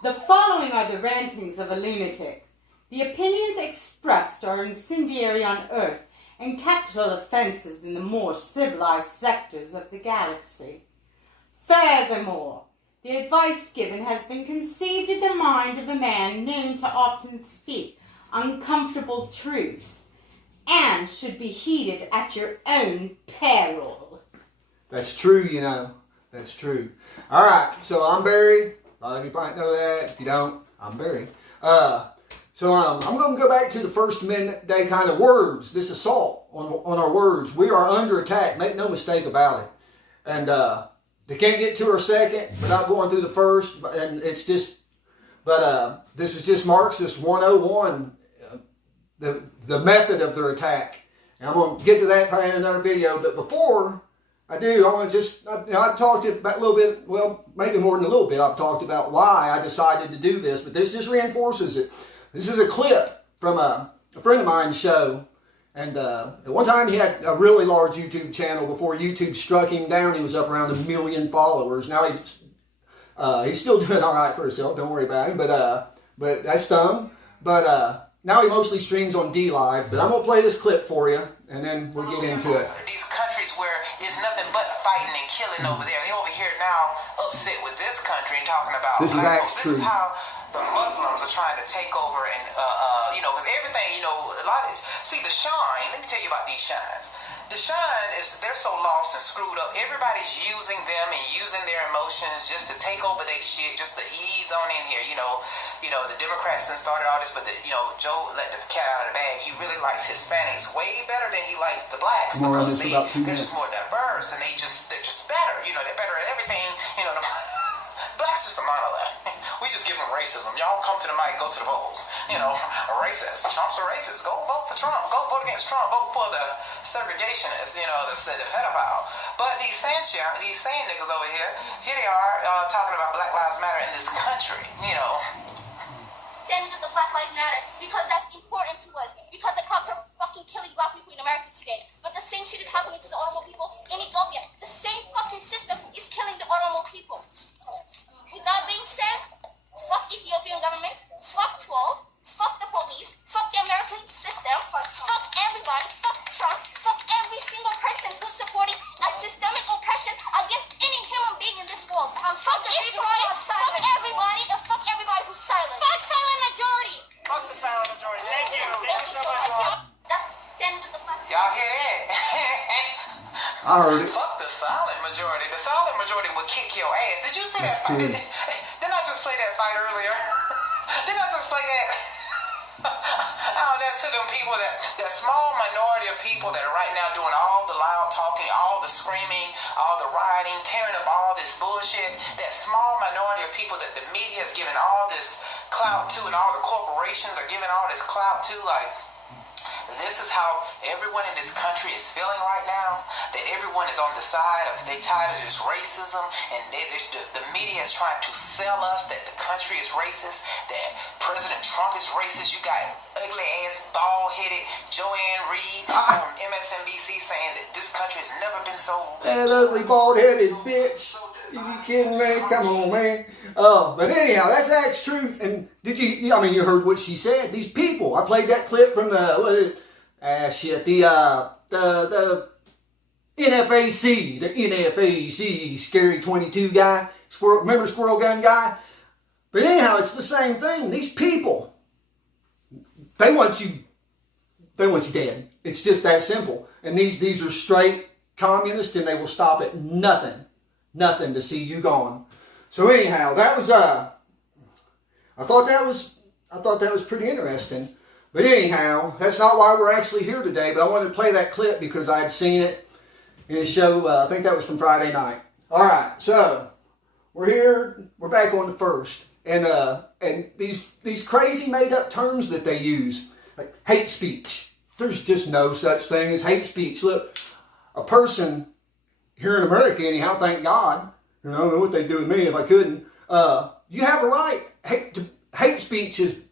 The following are the rantings of a lunatic. The opinions expressed are incendiary on Earth and capital offenses in the more civilized sectors of the galaxy. Furthermore, the advice given has been conceived in the mind of a man known to often speak uncomfortable truths and should be heeded at your own peril. That's true, you know. That's true. All right, so I'm Barry. A lot of you might know that. If you don't, I'm Barry. I'm going to go back to the First Amendment Day kind of words. This assault on our words. We are under attack. Make no mistake about it. And they can't get to our second without going through the first. And it's just, this is just Marxist 101, the method of their attack. And I'm going to get to that probably in another video. But before I do, I want to just, I've talked about a little bit, well, maybe more than a little bit, I've talked about why I decided to do this, but this just reinforces it. This is a clip from a friend of mine's show, and at one time he had a really large YouTube channel. Before YouTube struck him down, he was up around 1 million followers. Now he's still doing all right for himself, don't worry about him, but that's dumb. But now he mostly streams on D-Live, but I'm going to play this clip for you, and then we'll get into it. These countries where it's nothing but fighting and killing over there. They over here now upset with this country and talking about this black folks. This is how the Muslims are trying to take over and, because everything, a lot of see, the shine, let me tell you about these shines. The shine they're so lost and screwed up. Everybody's using them and using their emotions just to take over their shit, just to ease on in here. The Democrats started all this, but Joe let the cat out of the bag. He really likes Hispanics way better than he likes the blacks because they're just more diverse and they're just better. They're better at everything. Blacks just a monolith. We just give them racism. Y'all come to the mic, go to the polls. A racist. Trump's a racist. Go vote for Trump. Go vote against Trump. Vote for the segregationist, the pedophile. But these sand niggas over here they are talking about Black Lives Matter in this country, Send the Black Lives Matter because that's important to us. Because the cops are fucking killing black people in America today. But the same shit is happening to the Oromo people in Ethiopia. The same fucking system is killing the Oromo people. With that being said, fuck Ethiopian government, fuck 12, fuck the police, fuck the American system, fuck everybody, fuck Trump, fuck every single person who's supporting a systemic oppression against any human being in this world. Fuck Israel, fuck everybody, and fuck everybody who's silent. Fuck silent majority. Fuck the silent majority. Thank you. Thank you so much. Y'all hear that? I heard it. Fuck the silent majority. The silent majority will kick your ass. Did you see that fight? Didn't I just play that fight earlier? Didn't I just play that? That's to them people, that small minority of people that are right now doing all the loud talking, all the screaming, all the rioting, tearing up all this bullshit. That small minority of people that the media is giving all this clout to and all the corporations are giving all this clout to, this is how everyone in this country is feeling right now, that everyone is on the side of, they tired of this racism, and the media is trying to sell us that the country is racist, that President Trump is racist. You got ugly-ass, bald-headed Joanne Reed from MSNBC saying that this country has never been so... That ugly, bald-headed bitch. You kidding me? Come on, man. But anyhow, that's truth. And you heard what she said. These people, I played that clip from the NFAC, Scary 22 guy, Squirrel Gun guy. But anyhow, it's the same thing. These people, they want you dead. It's just that simple. And these are straight communists, and they will stop at nothing to see you gone. So anyhow, that was I thought that was pretty interesting. But anyhow, that's not why we're actually here today. But I wanted to play that clip because I had seen it in a show. I think that was from Friday night. All right, so we're here. We're back on the first, and these crazy made up terms that they use, like hate speech. There's just no such thing as hate speech. Look, a person here in America, anyhow, thank God. I don't know what they'd do with me if I couldn't. You have a right. Hate speech is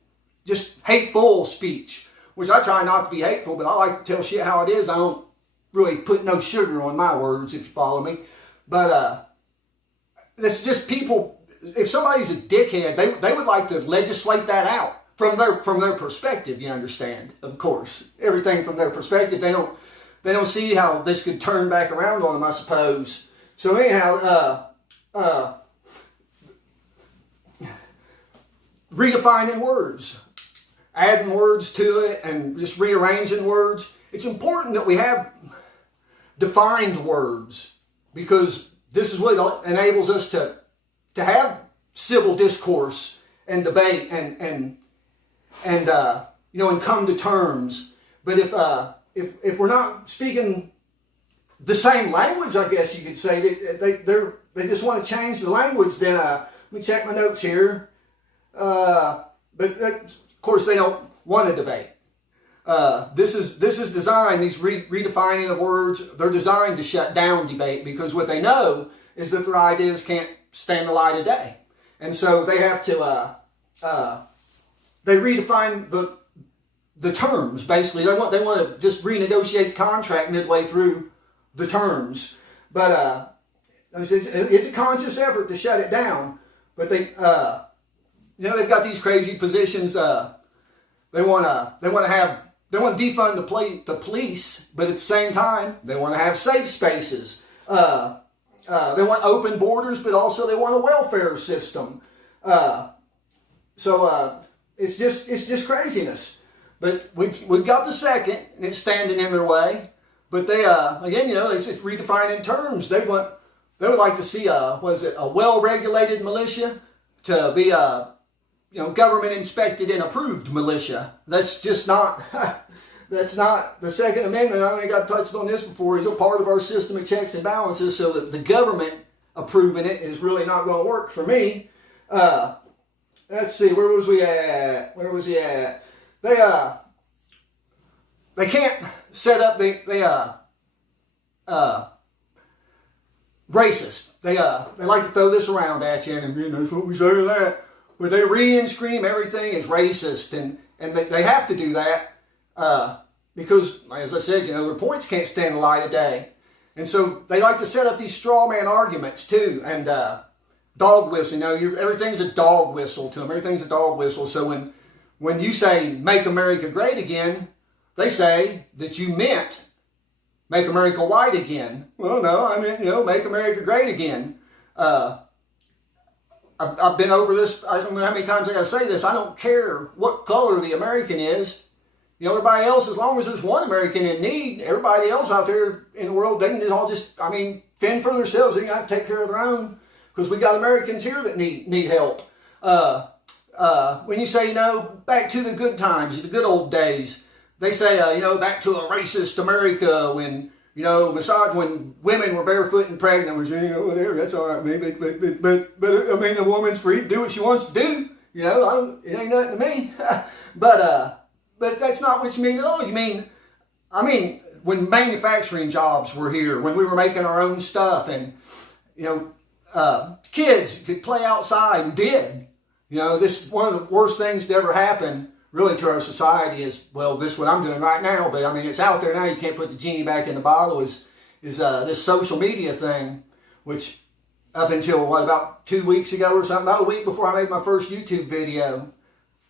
just hateful speech, which I try not to be hateful, but I like to tell shit how it is. I don't really put no sugar on my words, if you follow me. But it's just people if somebody's a dickhead, they would like to legislate that out from their perspective. You understand? Of course, everything from their perspective. They don't see how this could turn back around on them, I suppose. So anyhow, redefining words, adding words to it, and just rearranging words. It's important that we have defined words, because this is what enables us to have civil discourse and debate and come to terms. But if we're not speaking the same language, I guess you could say, they just want to change the language, then let me check my notes here. But of course they don't want to debate. This is designed, these redefining of words, they're designed to shut down debate, because what they know is that their ideas can't stand the light of day. And so they have to, they redefine the terms, basically. They want to just renegotiate the contract midway through the terms. But it's a conscious effort to shut it down. But they've got these crazy positions. They want to defund the police, but at the same time they want to have safe spaces. They want open borders, but also they want a welfare system. So it's just craziness. But we've got the second, and it's standing in their way. But they again, it's redefining terms. They would like to see a well-regulated militia to be government inspected and approved militia. That's just not. That's not the Second Amendment. I think I've touched on this before. Is a part of our system of checks and balances. So that the government approving it is really not going to work for me. Let's see. Where was he at? They can't set up racist. They like to throw this around at you, and that's what we say to that. But they and scream everything is racist, and they have to do that because, as I said, their points can't stand the light of day. And so they like to set up these straw man arguments too, and dog whistle. Everything's a dog whistle to them. Everything's a dog whistle. So when you say "Make America Great Again," they say that you meant "Make America White Again." Well, no, I meant "Make America Great Again." I've been over this. I don't know how many times I got to say this. I don't care what color the American is. Everybody else, as long as there's one American in need, everybody else out there in the world, they can all just, fend for themselves. They have to take care of their own, because we got Americans here that need help. When you say, back to the good times, the good old days, they say, back to a racist America when, when women were barefoot and pregnant, was whatever, that's all right, maybe, but a woman's free to do what she wants to do. It ain't nothing to me. But that's not what you mean at all. You mean, when manufacturing jobs were here, when we were making our own stuff, and kids could play outside and did. This one of the worst things to ever happen, really, to our society is, this what I'm doing right now, but it's out there now. You can't put the genie back in the bottle. Is this social media thing, which up until about 2 weeks ago or something, about a week before I made my first YouTube video,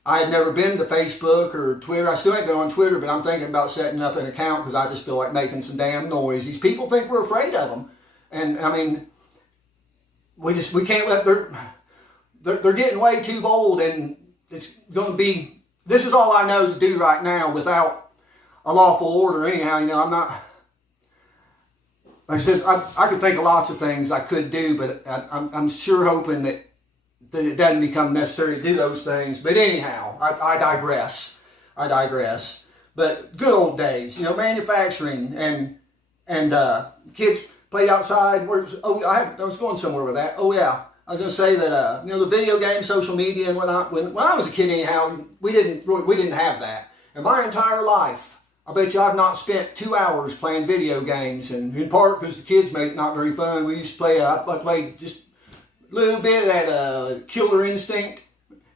I had never been to Facebook or Twitter. I still ain't been on Twitter, but I'm thinking about setting up an account because I just feel like making some damn noise. These people think we're afraid of them, and we can't let they're getting way too bold, and it's going to be. This is all I know to do right now without a lawful order. Anyhow, I'm not. Like I said, I could think of lots of things I could do, but I'm sure hoping that it doesn't become necessary to do those things. But anyhow, I digress. But good old days, manufacturing and kids played outside. I was going somewhere with that. Oh yeah, I was going to say that the video game, social media, and whatnot. When I was a kid, anyhow, we didn't have that. In my entire life, I bet you I've not spent 2 hours playing video games, and in part because the kids made it not very fun. We used to play. I played just a little bit at Killer Instinct,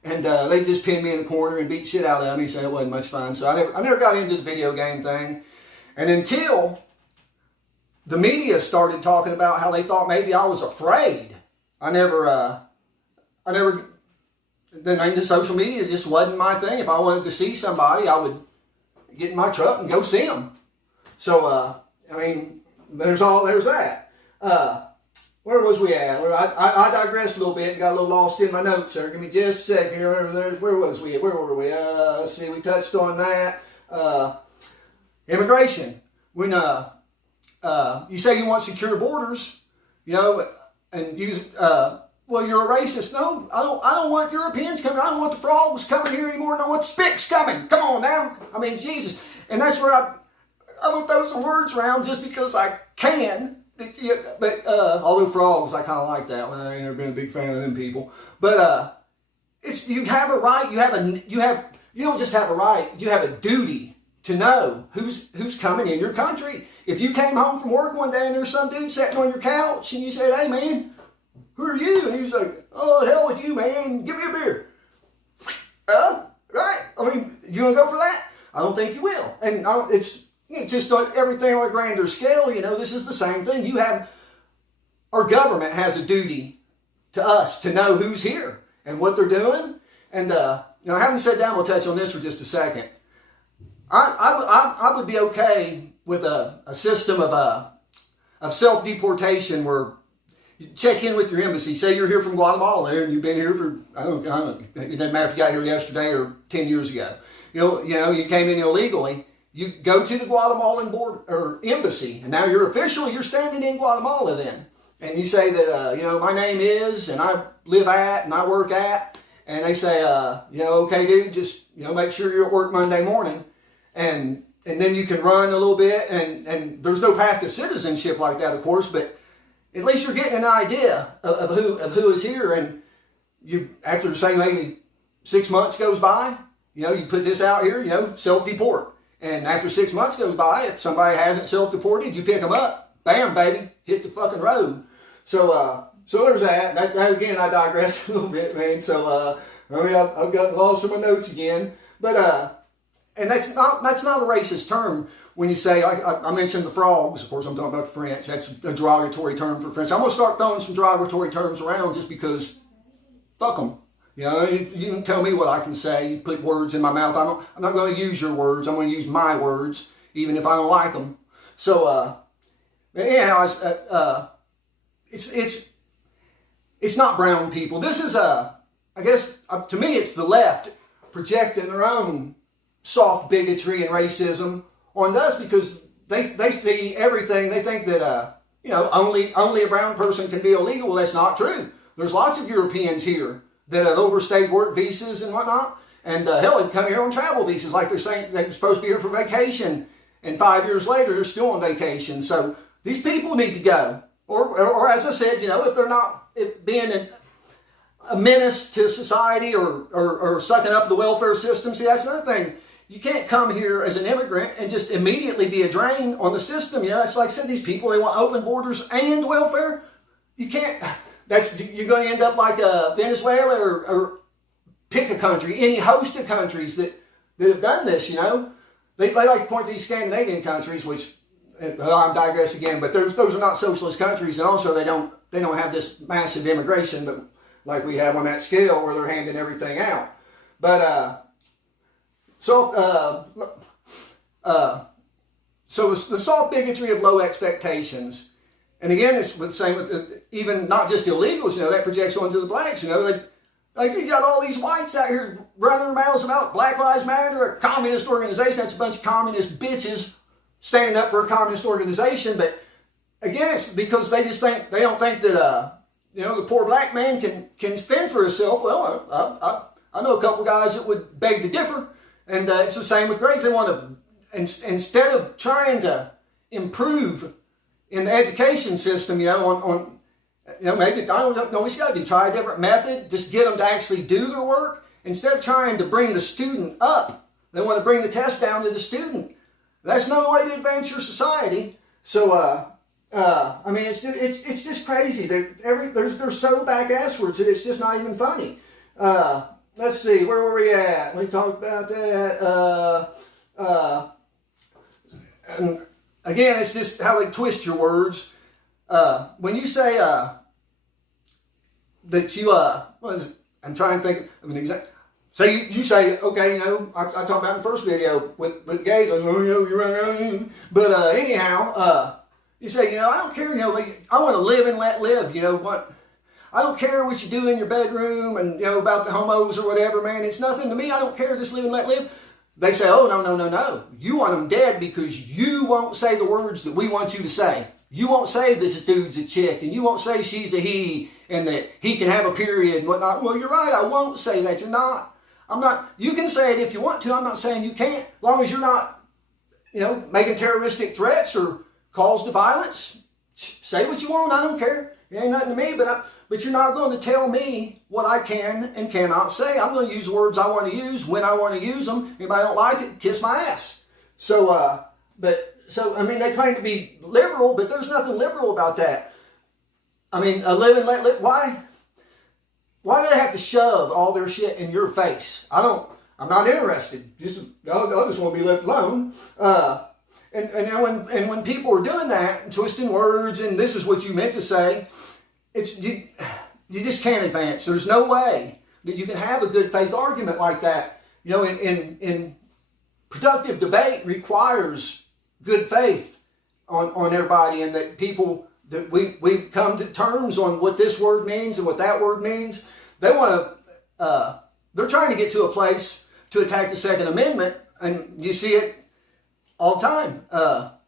and they just pinned me in the corner and beat shit out of me, so it wasn't much fun. So I never got into the video game thing, and until the media started talking about how they thought maybe I was afraid. I the social media just wasn't my thing. If I wanted to see somebody, I would get in my truck and go see them. So, I mean, there's that. Where was we at? I digressed a little bit and got a little lost in my notes there. Give me just a second here. Where was we? Where were we? Let's see, we touched on that. Immigration. When you say you want secure borders, you know, and use well, you're a racist. No, I don't want Europeans coming. I don't want the frogs coming here anymore. I don't want the spics coming. Come on now. I mean, Jesus. And that's where I don't throw some words around just because I can. But although frogs, I kind of like that one. I ain't never been a big fan of them people. But you have a right. You don't just have a right. You have a duty to know who's coming in your country. If you came home from work one day and there's some dude sitting on your couch and you said, "Hey man, who are you?" And he's like, "Oh, hell with you, man. Give me a beer." Right? I mean, you gonna go for that? I don't think you will. And it's just everything on a grander scale. You know, this is the same thing. Our government has a duty to us to know who's here and what they're doing. And having said that, we'll touch on this for just a second. I would be okay with a system of self-deportation where you check in with your embassy. Say you're here from Guatemala and you've been here for, I don't it doesn't matter if you got here yesterday or 10 years ago. You know, you came in illegally. You go to the Guatemalan border or embassy, and now you're standing in Guatemala then. And you say that, my name is, and I live at, and I work at, and they say, okay, dude, just, make sure you're at work Monday morning. And then you can run a little bit, and there's no path to citizenship like that, of course, but at least you're getting an idea of who is here. And you, after say maybe 6 months goes by, you put this out here, self-deport. And after 6 months goes by, if somebody hasn't self-deported, you pick them up. Bam, baby, hit the fucking road. So there's that. Again, I digress a little bit, man. So I've got lost in my notes again. But and that's not a racist term when you say, I mentioned the frogs. Of course, I'm talking about the French. That's a derogatory term for French. I'm going to start throwing some derogatory terms around just because, fuck them. You can tell me what I can say. You put words in my mouth. I'm not going to use your words. I'm going to use my words, even if I don't like them. So, it's not brown people. This is I guess, to me, it's the left projecting their own soft bigotry and racism on us because they see everything. They think that, only a brown person can be illegal. Well, that's not true. There's lots of Europeans here that have overstayed work visas and whatnot. And hell, they come here on travel visas like they're saying they're supposed to be here for vacation. And 5 years later, they're still on vacation. So these people need to go. Or as I said, if they're not being a menace to society or sucking up the welfare system. See, that's another thing. You can't come here as an immigrant and just immediately be a drain on the system. It's like I said, these people, they want open borders and welfare. You can't. You're going to end up like Venezuela or pick a country, any host of countries that have done this, They like to point to these Scandinavian countries, which, I'm digress again, but those are not socialist countries, and also they don't have this massive immigration, but like we have on that scale where they're handing everything out. But so the soft bigotry of low expectations. And again, it's the same with even not just illegals, that projects onto the blacks, like you got all these whites out here running their mouths about Black Lives Matter, a communist organization. That's a bunch of communist bitches standing up for a communist organization. But again, it's because they don't think that, the poor black man can fend for himself. Well, I know a couple guys that would beg to differ. And it's the same with grades. They want to, instead of trying to improve in the education system, maybe, I don't know what you got to do. Try a different method. Just get them to actually do their work. Instead of trying to bring the student up, they want to bring the test down to the student. That's no way to advance your society. So, it's just crazy. They're so back-asswards that it's just not even funny. Let's see, where were we at? We talked about that. And again, it's just how they twist your words. When you say that I'm trying to think of an example. So you say, okay, you know, I talked about in the first video with gays, like, oh, you know, you're right. But anyhow, you say, you know, I don't care, you know, I want to live and let live, you know, what. I don't care what you do in your bedroom and, you know, about the homos or whatever, man. It's nothing to me. I don't care. Just live and let live. They say, oh, no. You want them dead because you won't say the words that we want you to say. You won't say this dude's a chick, and you won't say she's a he, and that he can have a period and whatnot. Well, you're right. I won't say that. You're not. I'm not. You can say it if you want to. I'm not saying you can't. As long as you're not, you know, making terroristic threats or calls to violence. Say what you want. I don't care. It ain't nothing to me, but you're not going to tell me what I can and cannot say. I'm going to use the words I want to use when I want to use them. If I don't like it, kiss my ass. So, I mean, they claim to be liberal, but there's nothing liberal about that. I mean, live and let live. Why do they have to shove all their shit in your face? I'm not interested. I just want to be left alone. And when people are doing that, and twisting words, and this is what you meant to say, you just can't advance. There's no way that you can have a good faith argument like that. You know, in productive debate requires good faith on everybody, and that people that we've come to terms on what this word means and what that word means. They want to. They're trying to get to a place to attack the Second Amendment, and you see it all the time.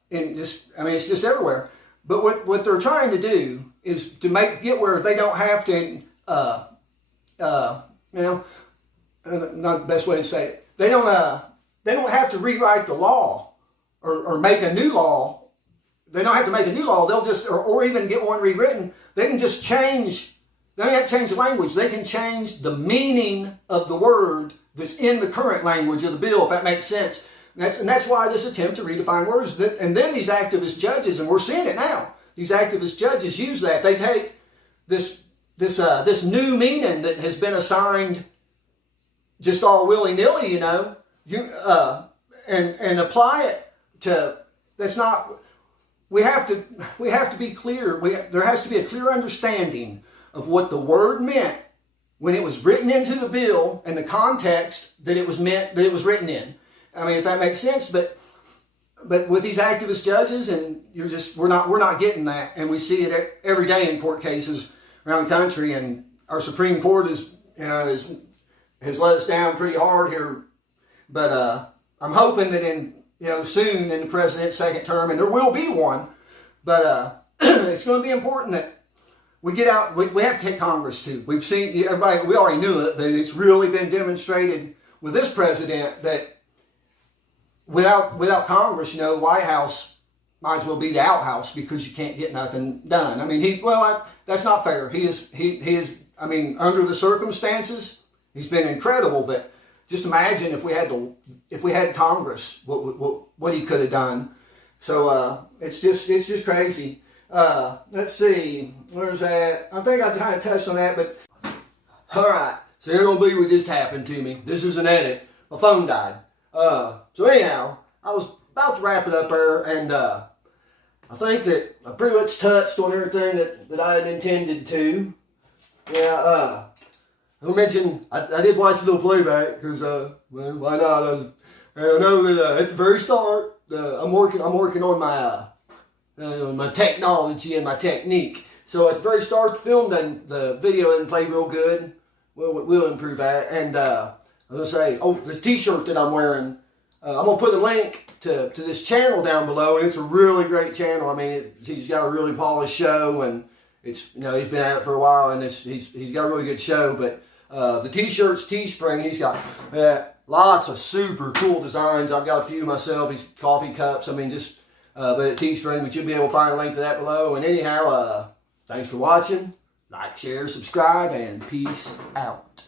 It's just everywhere. But what they're trying to do is to get where they don't have to, not the best way to say it. They don't have to rewrite the law or make a new law. They don't have to make a new law. They'll just, or even get one rewritten. They can just change. They don't have to change the language. They can change the meaning of the word that's in the current language of the bill, if that makes sense. And that's why this attempt to redefine words. And then these activist judges, and we're seeing it now, these activist judges use that. They take this new meaning that has been assigned just all willy-nilly, you know, and apply it to, that's not, we have to be clear. There has to be a clear understanding of what the word meant when it was written into the bill and the context that it was written in. I mean, if that makes sense, but with these activist judges, and we're not getting that, and we see it every day in court cases around the country, and our Supreme Court has let us down pretty hard here. But I'm hoping that soon in the president's second term, and there will be one, but it's going to be important that we get out. We have to take Congress too. We've seen everybody. We already knew it, but it's really been demonstrated with this president that. Without Congress, the White House might as well be the outhouse because you can't get nothing done. I mean, that's not fair. He is. I mean, under the circumstances, he's been incredible. But just imagine if we had Congress, what he could have done. So it's just crazy. Let's see, where's that? I think I kind of touched on that, but all right. So here gonna be what just happened to me. This is an edit. My phone died. So anyhow, I was about to wrap it up there, and I think that I pretty much touched on everything that I had intended to. Yeah, I mentioned I did watch a little playback because well, why not? I know that at the very start, I'm working on my technology and my technique. So at the very start, the video didn't play real good. We'll improve that, and. I'm going to say, this t-shirt that I'm wearing, I'm going to put a link to this channel down below, and it's a really great channel. I mean, he's got a really polished show, and it's, he's been at it for a while, and he's got a really good show, but the t-shirts, Teespring, he's got lots of super cool designs. I've got a few myself. He's coffee cups, I mean, but at Teespring, but you'll be able to find a link to that below, and anyhow, thanks for watching. Like, share, subscribe, and peace out.